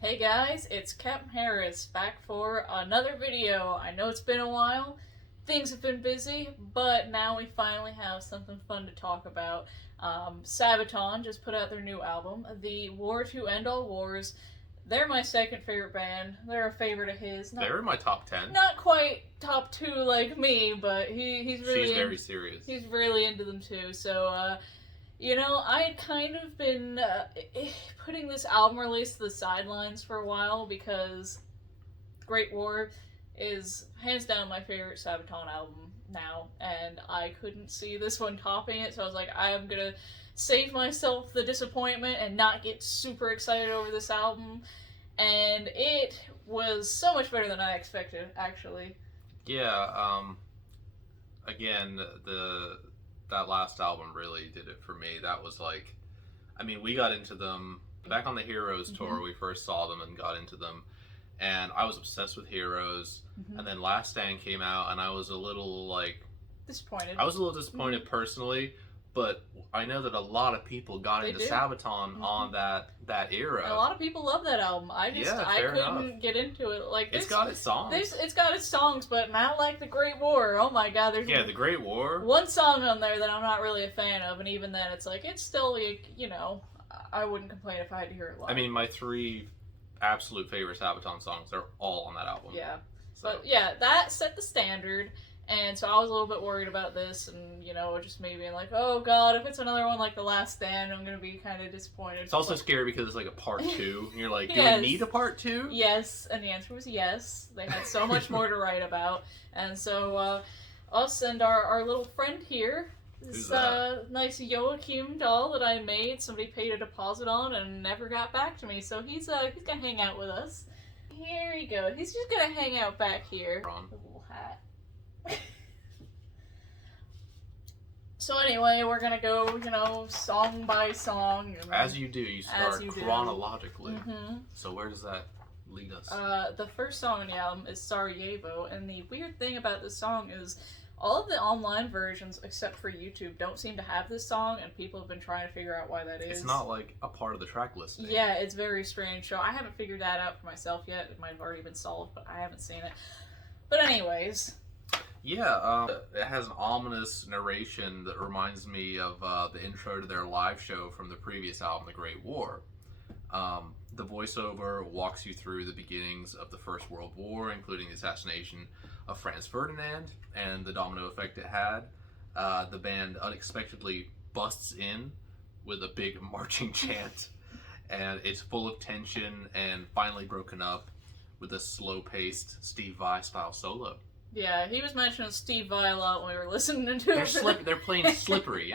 Hey guys, it's Captain Harris back for another video. I know it's been a while, things have been busy, but now we finally have something fun to talk about. Sabaton just put out their new album, The War to End All Wars. They're my second favorite band. They're a favorite of his. They're in my top 10. Not quite top 2 like me, but he's really She's very serious. He's really into them too. So I had kind of been putting this album release to the sidelines for a while because Great War is hands down my favorite Sabaton album now, and I couldn't see this one topping it, so I was like, I am gonna save myself the disappointment and not get super excited over this album, and it was so much better than I expected, actually. Yeah, again, that last album really did it for me. That was like, I mean, we got into them back on the Heroes tour. We first saw them and got into them, and I was obsessed with Heroes. And then Last Stand came out, and I was a little like disappointed. I was a little disappointed personally, but I know that a lot of people got into Sabaton on that era. And a lot of people love that album. I couldn't get into it. Like, it's got its songs. It's got its songs, but not like the Great War. Oh my God, there's the Great War. One song on there that I'm not really a fan of, and even then, it's like it's still like, I wouldn't complain if I had to hear it live. I mean, my 3 absolute favorite Sabaton songs are all on that album. Yeah, so. But yeah, that set the standard. And so I was a little bit worried about this, and, just me being like, oh God, if it's another one like The Last Stand, I'm going to be kind of disappointed. It's also scary because it's like a part 2. And you're like, do yes. we need a part 2? Yes, and the answer was yes. They had so much more to write about. And so us and our little friend here, this nice Joachim doll that I made, somebody paid a deposit on and never got back to me. So he's going to hang out with us. Here he goes. He's just going to hang out back here. With a little hat. So anyway, we're gonna go, song by song. As you do, you start chronologically. So where does that lead us? The first song on the album is Sarajevo, and the weird thing about this song is all of the online versions, except for YouTube, don't seem to have this song, and people have been trying to figure out why that is. It's not like a part of the track listing. Yeah, it's very strange. So I haven't figured that out for myself yet. It might have already been solved, but I haven't seen it. But anyways. Yeah, it has an ominous narration that reminds me of the intro to their live show from the previous album, The Great War. The voiceover walks you through the beginnings of the First World War, including the assassination of Franz Ferdinand and the domino effect it had. The band unexpectedly busts in with a big marching chant, and it's full of tension and finally broken up with a slow-paced Steve Vai style solo. Yeah, he was mentioning Steve Vai a lot when we were listening to it. They're playing slippery,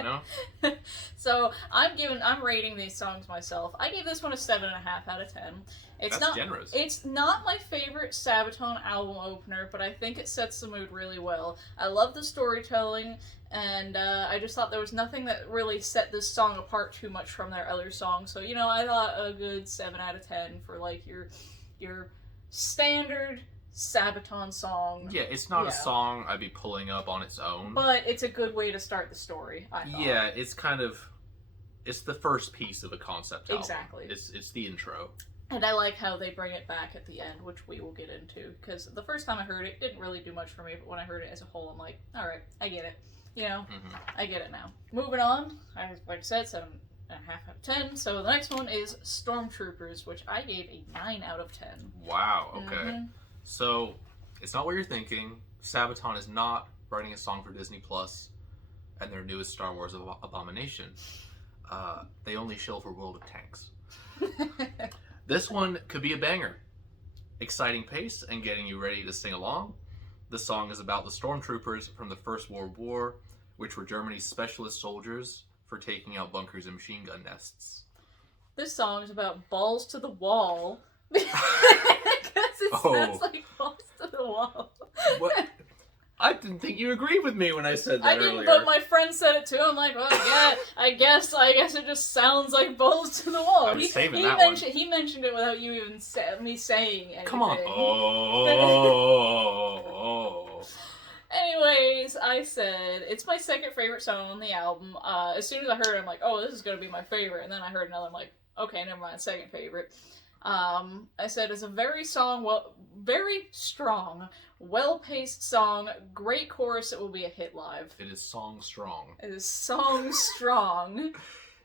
So I'm rating these songs myself. I gave this one a 7.5 out of 10. That's generous. It's not my favorite Sabaton album opener, but I think it sets the mood really well. I love the storytelling, and I just thought there was nothing that really set this song apart too much from their other songs. So I thought a good 7 out of 10 for like your standard Sabaton song. Yeah, it's not a song I'd be pulling up on its own. But it's a good way to start the story, I thought. Yeah, it's the first piece of a concept album. Exactly. It's the intro. And I like how they bring it back at the end, which we will get into. Because the first time I heard it, it didn't really do much for me, but when I heard it as a whole, I'm like, alright, I get it. I get it now. Moving on, like I said, 7.5 out of 10. So the next one is Stormtroopers, which I gave a 9 out of 10. Wow, okay. So, it's not what you're thinking. Sabaton is not writing a song for Disney Plus and their newest Star Wars abomination. They only shill for World of Tanks. This one could be a banger. Exciting pace and getting you ready to sing along. The song is about the Stormtroopers from the First World War, which were Germany's specialist soldiers for taking out bunkers and machine gun nests. This song is about balls to the wall. Sounds like balls to the wall. What? I didn't think you agreed with me when I said that earlier. I didn't, but my friend said it too. I'm like, well, yeah, I guess it just sounds like balls to the wall. I was saving that one. He mentioned it without you even me saying anything. Come on. Anyways, I said it's my second favorite song on the album. As soon as I heard it, I'm like, oh, this is gonna be my favorite. And then I heard another, I'm like, okay, never mind, second favorite. I said it's a very strong, well-paced song, great chorus. It will be a hit live. It is song strong. It is song strong.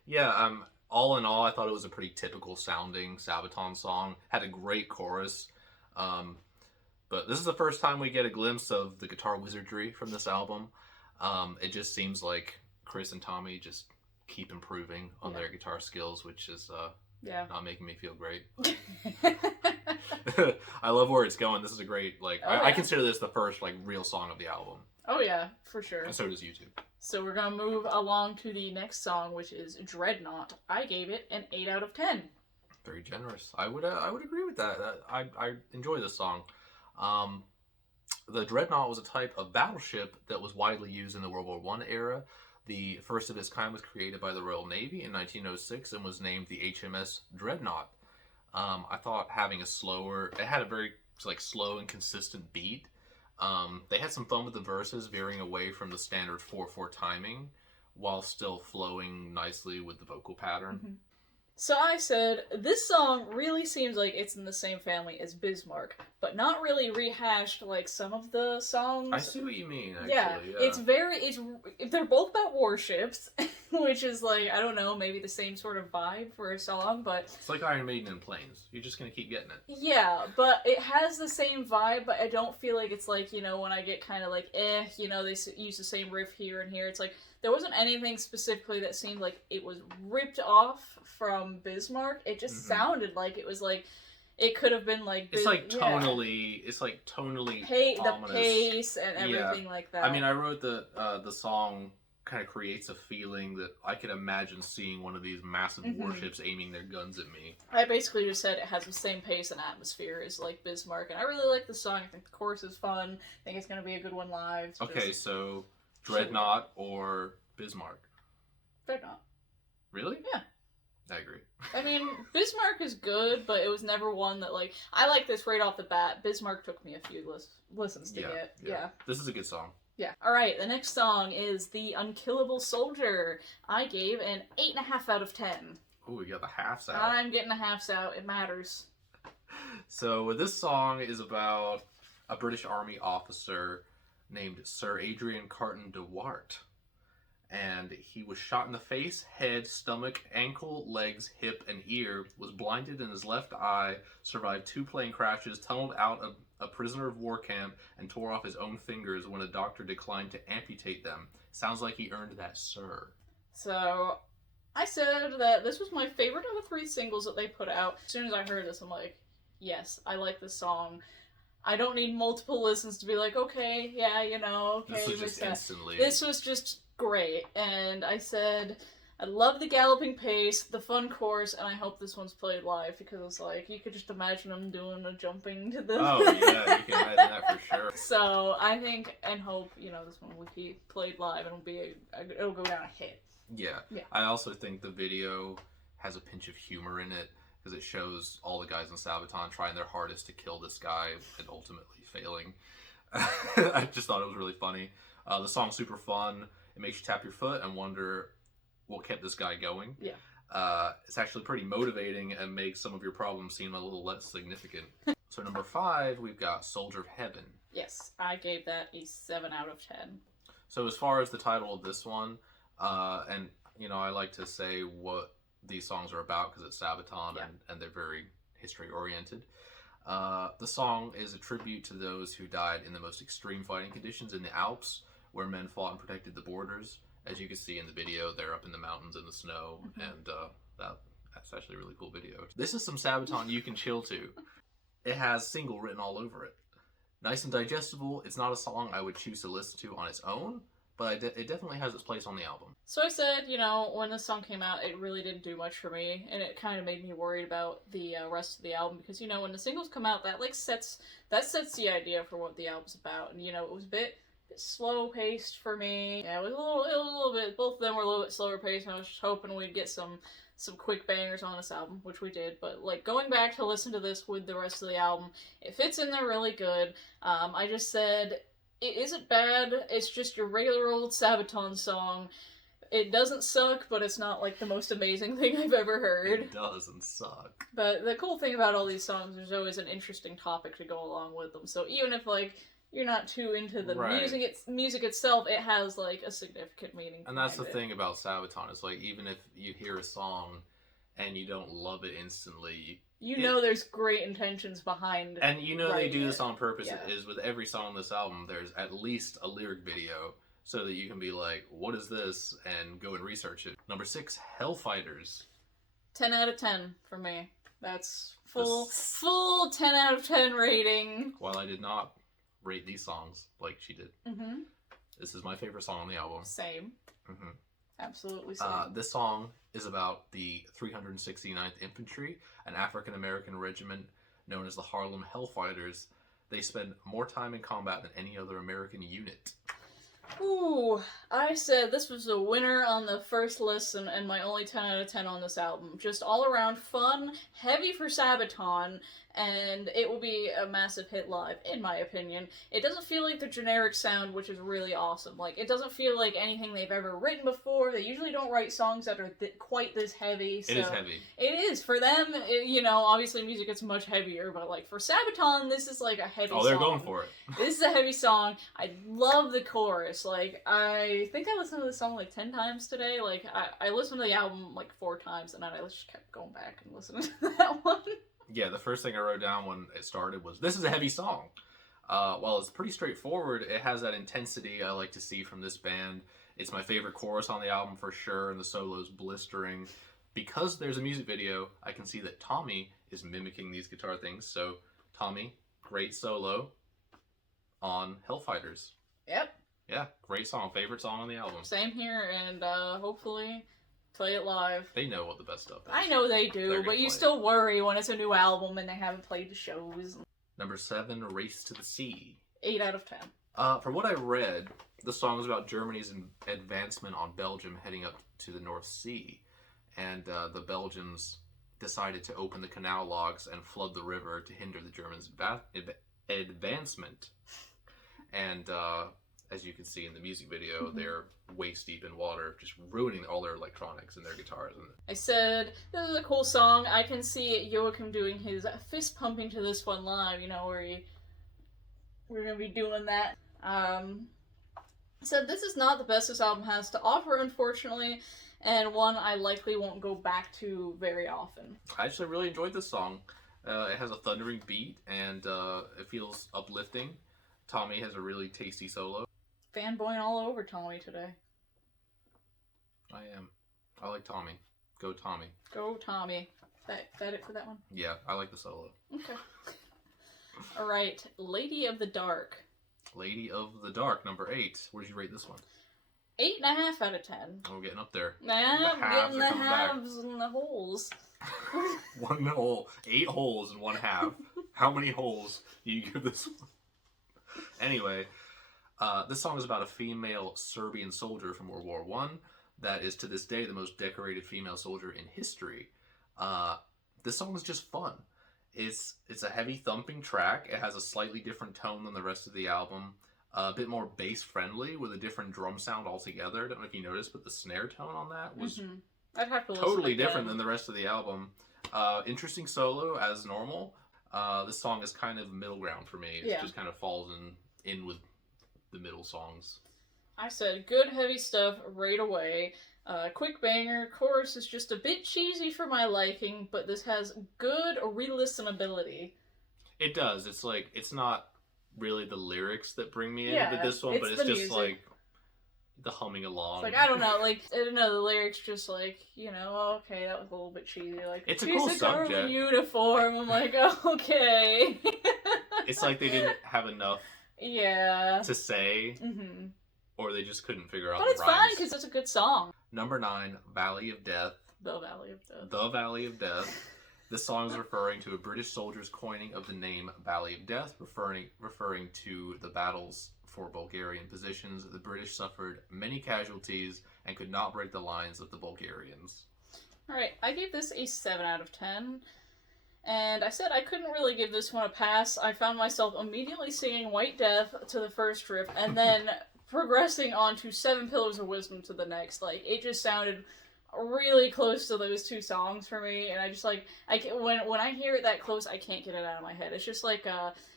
Yeah, all in all, I thought it was a pretty typical sounding Sabaton song. Had a great chorus. But this is the first time we get a glimpse of the guitar wizardry from this album. It just seems like Chris and Tommy just keep improving on their guitar skills, which is not making me feel great. I love where it's going. This is a great, I consider this the first, real song of the album. Oh yeah, for sure. And so does YouTube. So we're gonna move along to the next song, which is Dreadnought. I gave it an 8 out of 10. Very generous. I would agree with that. I enjoy this song. The Dreadnought was a type of battleship that was widely used in the World War I era. The first of its kind was created by the Royal Navy in 1906 and was named the HMS Dreadnought. I thought having it had a very slow and consistent beat. They had some fun with the verses, veering away from the standard 4/4 timing, while still flowing nicely with the vocal pattern. Mm-hmm. So I said, this song really seems like it's in the same family as Bismarck, but not really rehashed like some of the songs. I see what you mean, actually. Yeah. They're both about warships, which is I don't know, maybe the same sort of vibe for a song, but... It's like Iron Maiden and Planes. You're just gonna keep getting it. Yeah, but it has the same vibe, but I don't feel like it's when I get kind of they use the same riff here and here. It's there wasn't anything specifically that seemed like it was ripped off from Bismarck. It just sounded like it was it could have been it's tonally, it's tonally the pace and everything like that. I mean, I wrote the song kind of creates a feeling that I could imagine seeing one of these massive warships aiming their guns at me. I basically just said it has the same pace and atmosphere as Bismarck, and I really like the song. I think the chorus is fun. I think it's going to be a good one live. Okay, so Dreadnought or Bismarck? Dreadnought. Really? Yeah. I agree. I mean, Bismarck is good, but it was never one that, I like this right off the bat. Bismarck took me a few listens to get. Yeah. This is a good song. Yeah. Alright, the next song is The Unkillable Soldier. I gave an 8.5 out of 10. Ooh, we got the halves out. I'm getting the halves out. It matters. So, this song is about a British Army officer named Sir Adrian Carton de Wart. And he was shot in the face, head, stomach, ankle, legs, hip, and ear, was blinded in his left eye, survived 2 plane crashes, tunneled out of a prisoner of war camp, and tore off his own fingers when a doctor declined to amputate them. Sounds like he earned that, sir. So, I said that this was my favorite of the 3 singles that they put out. As soon as I heard this, I'm yes, I like this song. I don't need multiple listens to be okay, yeah, okay. This was just instantly... This was just great, and I said, I love the galloping pace, the fun chorus, and I hope this one's played live, because you could just imagine them doing a jumping to the... Oh, yeah, you can imagine that for sure. So, I think and hope, this one will be played live, and it'll go down a hit. Yeah. I also think the video has a pinch of humor in it, because it shows all the guys in Sabaton trying their hardest to kill this guy and ultimately failing. I just thought it was really funny. The song's super fun. It makes you tap your foot and wonder what kept this guy going. Yeah. It's actually pretty motivating and makes some of your problems seem a little less significant. So number 5, we've got Soldier of Heaven. Yes, I gave that a 7 out of 10. So as far as the title of this one, and I like to say what these songs are about because it's Sabaton and they're very history oriented. The song is a tribute to those who died in the most extreme fighting conditions in the Alps, where men fought and protected the borders. As you can see in the video, they're up in the mountains in the snow, and that's actually a really cool video. This is some Sabaton you can chill to. It has single written all over it. Nice and digestible. It's not a song I would choose to listen to on its own, but it definitely has its place on the album. So I said, when this song came out, it really didn't do much for me, and it kind of made me worried about the rest of the album, because, when the singles come out, that sets the idea for what the album's about, and, it was a bit slow-paced for me. Yeah, it was a little bit, both of them were a little bit slower-paced, and I was just hoping we'd get some quick bangers on this album, which we did, but, going back to listen to this with the rest of the album, it fits in there really good. I just said... It isn't bad, it's just your regular old Sabaton song. It doesn't suck, but it's not like the most amazing thing I've ever heard. It doesn't suck. But the cool thing about all these songs, there's always an interesting topic to go along with them. So even if like you're not too into the Right. music itself, it has like a significant meaning. And that's the behind it. thing about Sabaton, is like, even if you hear a song and you don't love it instantly, You know there's great intentions behind and you know they writing do it. this on purpose, Yeah. is with every song on this album, there's at least a lyric video so that you can be like, what is this? And go and research it. Number 6, Hellfighters. 10 out of 10 for me. That's full This- full 10 out of 10 rating. While I did not rate these songs like she did, Mm-hmm. this is my favorite song on the album. Same. hmm Absolutely same. This song is about the 369th Infantry, an African-American regiment known as the Harlem Hellfighters. They spend more time in combat than any other American unit. Ooh, I said this was a winner on the first listen and my only 10 out of 10 on this album. Just all around fun, heavy for Sabaton, and it will be a massive hit live, in my opinion. It doesn't feel like the generic sound, which is really awesome. Like, it doesn't feel like anything they've ever written before. They usually don't write songs that are quite this heavy. So It is heavy. It is. For them, obviously music gets much heavier, but like for Sabaton, this is like a heavy song. Oh, they're going for it. This is a heavy song. I love the chorus. Like, I think I listened to the song like 10 times today. Like, I listened to the album like 4 times, and then I just kept going back and listening to that one. Yeah, the first thing I wrote down when it started was, this is a heavy song. While it's pretty straightforward, it has that intensity I like to see from this band. It's my favorite chorus on the album for sure, and the solo's blistering. Because there's a music video, I can see that Tommy is mimicking these guitar things. So, Tommy, great solo on Hellfighters. Yep. Yeah, great song. Favorite song on the album. Same here, and hopefully play it live. They know what the best stuff is. I know they They're do, gonna but you play still worry when it's a new album and they haven't played the shows. Number 7, Race to the Sea. 8 out of 10. From what I read, the song is about Germany's advancement on Belgium heading up to the North Sea. And the Belgians decided to open the canal locks and flood the river to hinder the Germans' advancement. And as you can see in the music video, they're waist deep in water, just ruining all their electronics and their guitars. I said, this is a cool song. I can see Joachim doing his fist pumping to this one live, where we're going to be doing that. I said, this is not the best this album has to offer, unfortunately, and one I likely won't go back to very often. I actually really enjoyed this song. It has a thundering beat, and it feels uplifting. Tommy has a really tasty solo. Fanboying all over Tommy today. I am. I like Tommy. Go Tommy. Go Tommy. That it for that one? Yeah, I like the solo. Okay. Alright, Lady of the Dark. Lady of the Dark, number 8. Where did you rate this one? 8.5 out of 10. Oh, we're getting up there. Nah, The halves getting are the coming back. halves and the holes. 1 hole, 8 holes in 1/2. How many holes do you give this one? Anyway, this song is about a female Serbian soldier from World War I that is to this day the most decorated female soldier in history. This song is just fun. It's a heavy thumping track. It has a slightly different tone than the rest of the album. A bit more bass friendly with a different drum sound altogether. I don't know if you noticed, but the snare tone on that was I'd have to listen totally again. different than the rest of the album. Interesting solo as normal. This song is kind of middle ground for me. It just kind of falls in with the middle songs. I said good heavy stuff right away. Quick banger. Chorus is just a bit cheesy for my liking, but this has good re-listenability. It does. It's like, it's not really the lyrics that bring me Yeah, into this one, but it's it's the just music. like the humming along. It's like, I don't know, the lyrics just like, okay, that was a little bit cheesy. Like, It's a she's cool a government subject. uniform. I'm like, okay. It's like they didn't have enough Yeah. to say, Mm-hmm. or they just couldn't figure out But the it's rhymes. fine because it's a good song. Number 9, Valley of Death. The Valley of Death. The Valley of Death. This song is referring to a British soldier's coining of the name Valley of Death, referring to the battles for Bulgarian positions. The British suffered many casualties and could not break the lines of the Bulgarians. Alright, I gave this a 7 out of 10. And I said I couldn't really give this one a pass. I found myself immediately singing White Death to the first riff, and then progressing on to Seven Pillars of Wisdom to the next, like, it just sounded really close to those two songs for me, and I just, like, when I hear it that close, I can't get it out of my head. It's just like,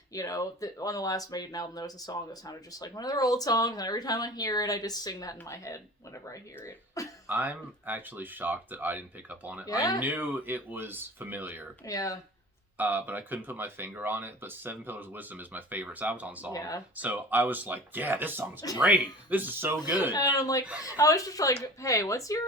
you know, on the last Maiden album, there was a song that sounded just like one of their old songs, and every time I hear it, I just sing that in my head whenever I hear it. I'm actually shocked that I didn't pick up on it. Yeah. I knew it was familiar. Yeah. But I couldn't put my finger on it. But Seven Pillars of Wisdom is my favorite Sabaton song. Yeah. So I was like, yeah, this song's great. This is so good. And I'm like, I was just like, hey, what's your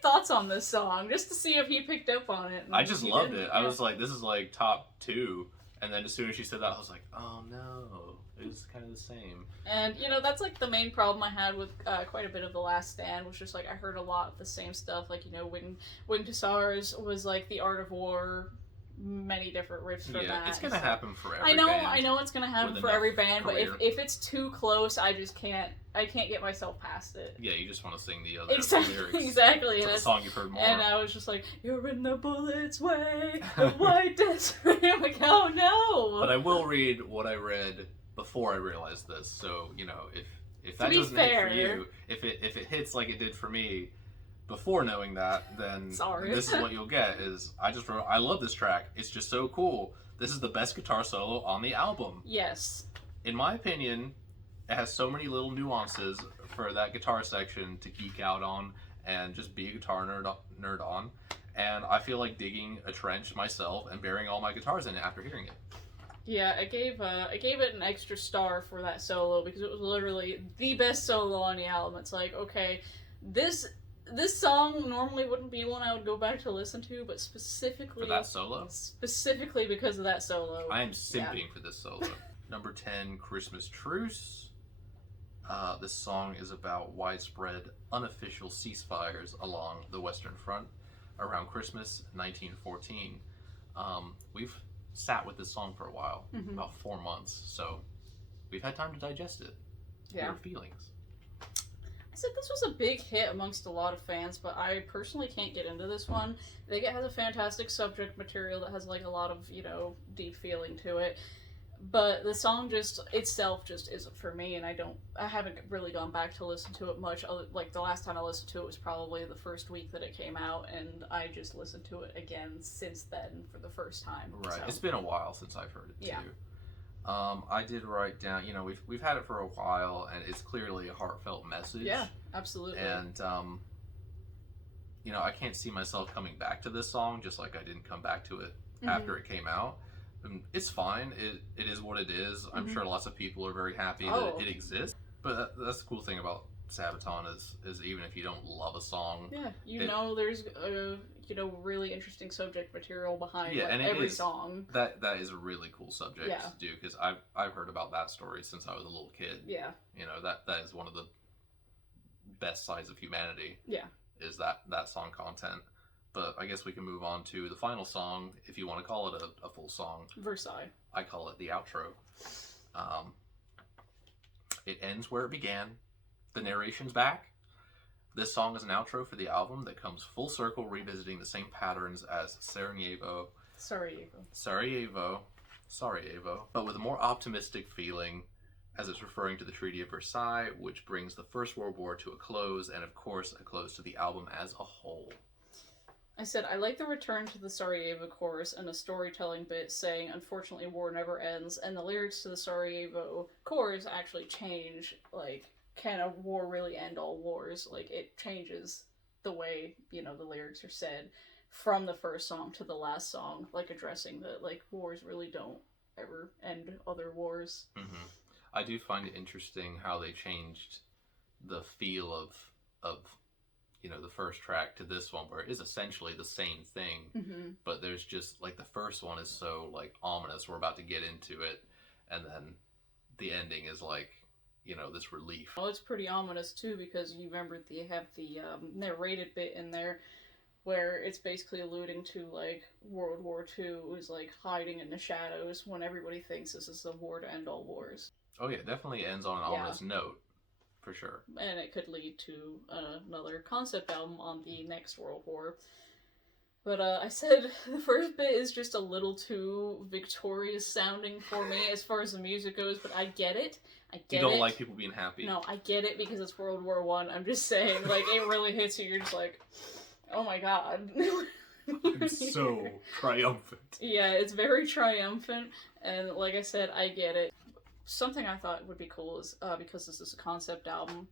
thoughts on this song? Just to see if he picked up on it. And I just loved it. Yeah. I was like, this is like top 2. And then as soon as she said that, I was like, oh no. It was kind of the same. And, you know, that's like the main problem I had with quite a bit of The Last Stand, was just like I heard a lot of the same stuff. Like, you know, Wing to Stars was like The Art of War, many different riffs for that. Yeah, it's gonna happen for every band. band. I know it's gonna happen for every band, but if it's too close, I can't get myself past it. Yeah, you just want to sing the other lyrics. Exactly. To the song you've heard more. And I was just like, you're in the bullet's way, the white desert. I'm like, oh no. But I will read what I read before I realized this. So, you know, if that doesn't hit for you, if it hits like it did for me before knowing that, then this is what you'll get. Is I just wrote, I love this track. It's just so cool. This is the best guitar solo on the album. Yes. In my opinion, it has so many little nuances for that guitar section to geek out on and just be a guitar nerd on. And I feel like digging a trench myself and burying all my guitars in it after hearing it. Yeah, I gave it an extra star for that solo because it was literally the best solo on the album. It's like, okay, this song normally wouldn't be one I would go back to listen to, but specifically for that solo? Specifically because of that solo. I am simping for this solo. Number 10, Christmas Truce. This song is about widespread unofficial ceasefires along the Western Front around Christmas 1914. We've sat with this song for a while, about 4 months, so we've had time to digest it. Yeah. Your feelings. I said this was a big hit amongst a lot of fans, but I personally can't get into this one. I think it has a fantastic subject material that has like a lot of, you know, deep feeling to it. But the song itself isn't for me, and I haven't really gone back to listen to it much. Like, the last time I listened to it was probably the first week that it came out, and I just listened to it again since then for the first time. Right. So. It's been a while since I've heard it, too. Yeah. I did write down, you know, we've had it for a while, and it's clearly a heartfelt message. Yeah, absolutely. And, you know, I can't see myself coming back to this song, just like I didn't come back to it after it came out. It's fine. It is what it is. I'm sure lots of people are very happy that it exists. But that's the cool thing about Sabaton is even if you don't love a song, know there's really interesting subject material behind every song. That is a really cool subject to do, because I've heard about that story since I was a little kid. Yeah. You know, that is one of the best sides of humanity. Yeah. Is that song content. But I guess we can move on to the final song, if you want to call it a full song. Versailles. I call it the outro. It ends where it began. The narration's back. This song is an outro for the album that comes full circle, revisiting the same patterns as Sarajevo, but with a more optimistic feeling, as it's referring to the Treaty of Versailles, which brings the First World War to a close, and of course a close to the album as a whole. I said, I like the return to the Sarajevo chorus and a storytelling bit saying, unfortunately, war never ends, and the lyrics to the Sarajevo chorus actually change, like, can a war really end all wars? Like, it changes the way, you know, the lyrics are said from the first song to the last song, like, addressing that, like, wars really don't ever end other wars. I do find it interesting how they changed the feel of you know, the first track to this one, where it is essentially the same thing, but there's just, like, the first one is so, like, ominous, we're about to get into it, and then the ending is, like, you know, this relief. Well, it's pretty ominous, too, because you remember they have the narrated bit in there, where it's basically alluding to, like, World War II is, like, hiding in the shadows when everybody thinks this is the war to end all wars. Oh yeah, it definitely ends on an ominous note. For sure. And it could lead to another concept album on the next World War. But I said the first bit is just a little too victorious sounding for me as far as the music goes, but I get it. I get it. You don't like people being happy. No, I get it because it's World War One. I'm just saying, like, it really hits you. You're just like, oh my god. It's so triumphant. Yeah, it's very triumphant, and like I said, I get it. Something I thought would be cool is, because this is a concept album,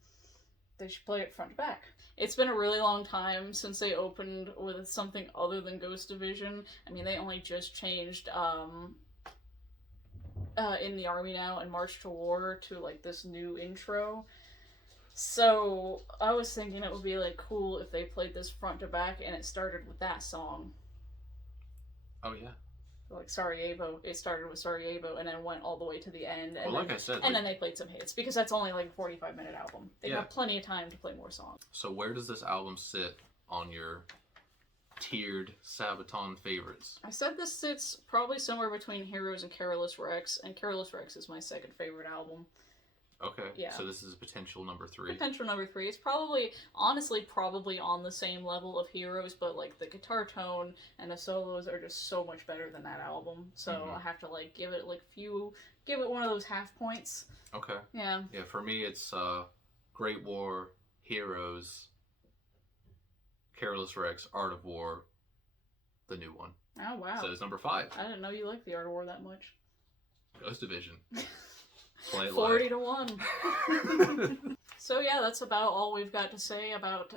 they should play it front to back. It's been a really long time since they opened with something other than Ghost Division. I mean, they only just changed, In the Army Now and March to War to, like, this new intro. So, I was thinking it would be, like, cool if they played this front to back and it started with that song. Oh, yeah. Like Sarajevo, it started with Sarajevo and then went all the way to the end. And well, like I said, and then they played some hits because that's only like a 45-minute album. They Yeah. have plenty of time to play more songs. So where does this album sit on your tiered Sabaton favorites? I said this sits probably somewhere between Heroes and Careless Rex, and Careless Rex is my second favorite album. Okay. Yeah. So this is potential number 3. Potential number 3. It's probably, honestly, probably on the same level of Heroes, but like the guitar tone and the solos are just so much better than that album. So I have to like give it one of those half points. Okay. Yeah. Yeah, for me it's Great War, Heroes, Careless Rex, Art of War, the new one. Oh wow. So it's number 5. I didn't know you liked the Art of War that much. Ghost Division. Play it 40 to 1. So yeah, that's about all we've got to say about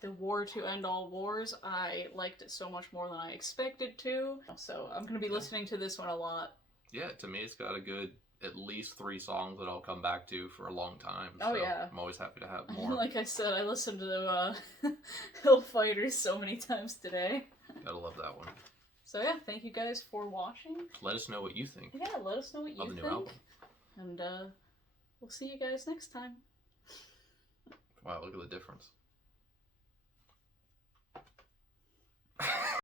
the War to End All Wars. I liked it so much more than I expected to. So I'm going to be listening to this one a lot. Yeah, to me it's got a good at least 3 songs that I'll come back to for a long time. Oh so yeah. I'm always happy to have more. Like I said, I listened to Hellfighters so many times today. Gotta love that one. So yeah, thank you guys for watching. Let us know what you think Yeah, let us know what you of the think. new album. And we'll see you guys next time. Wow, look at the difference.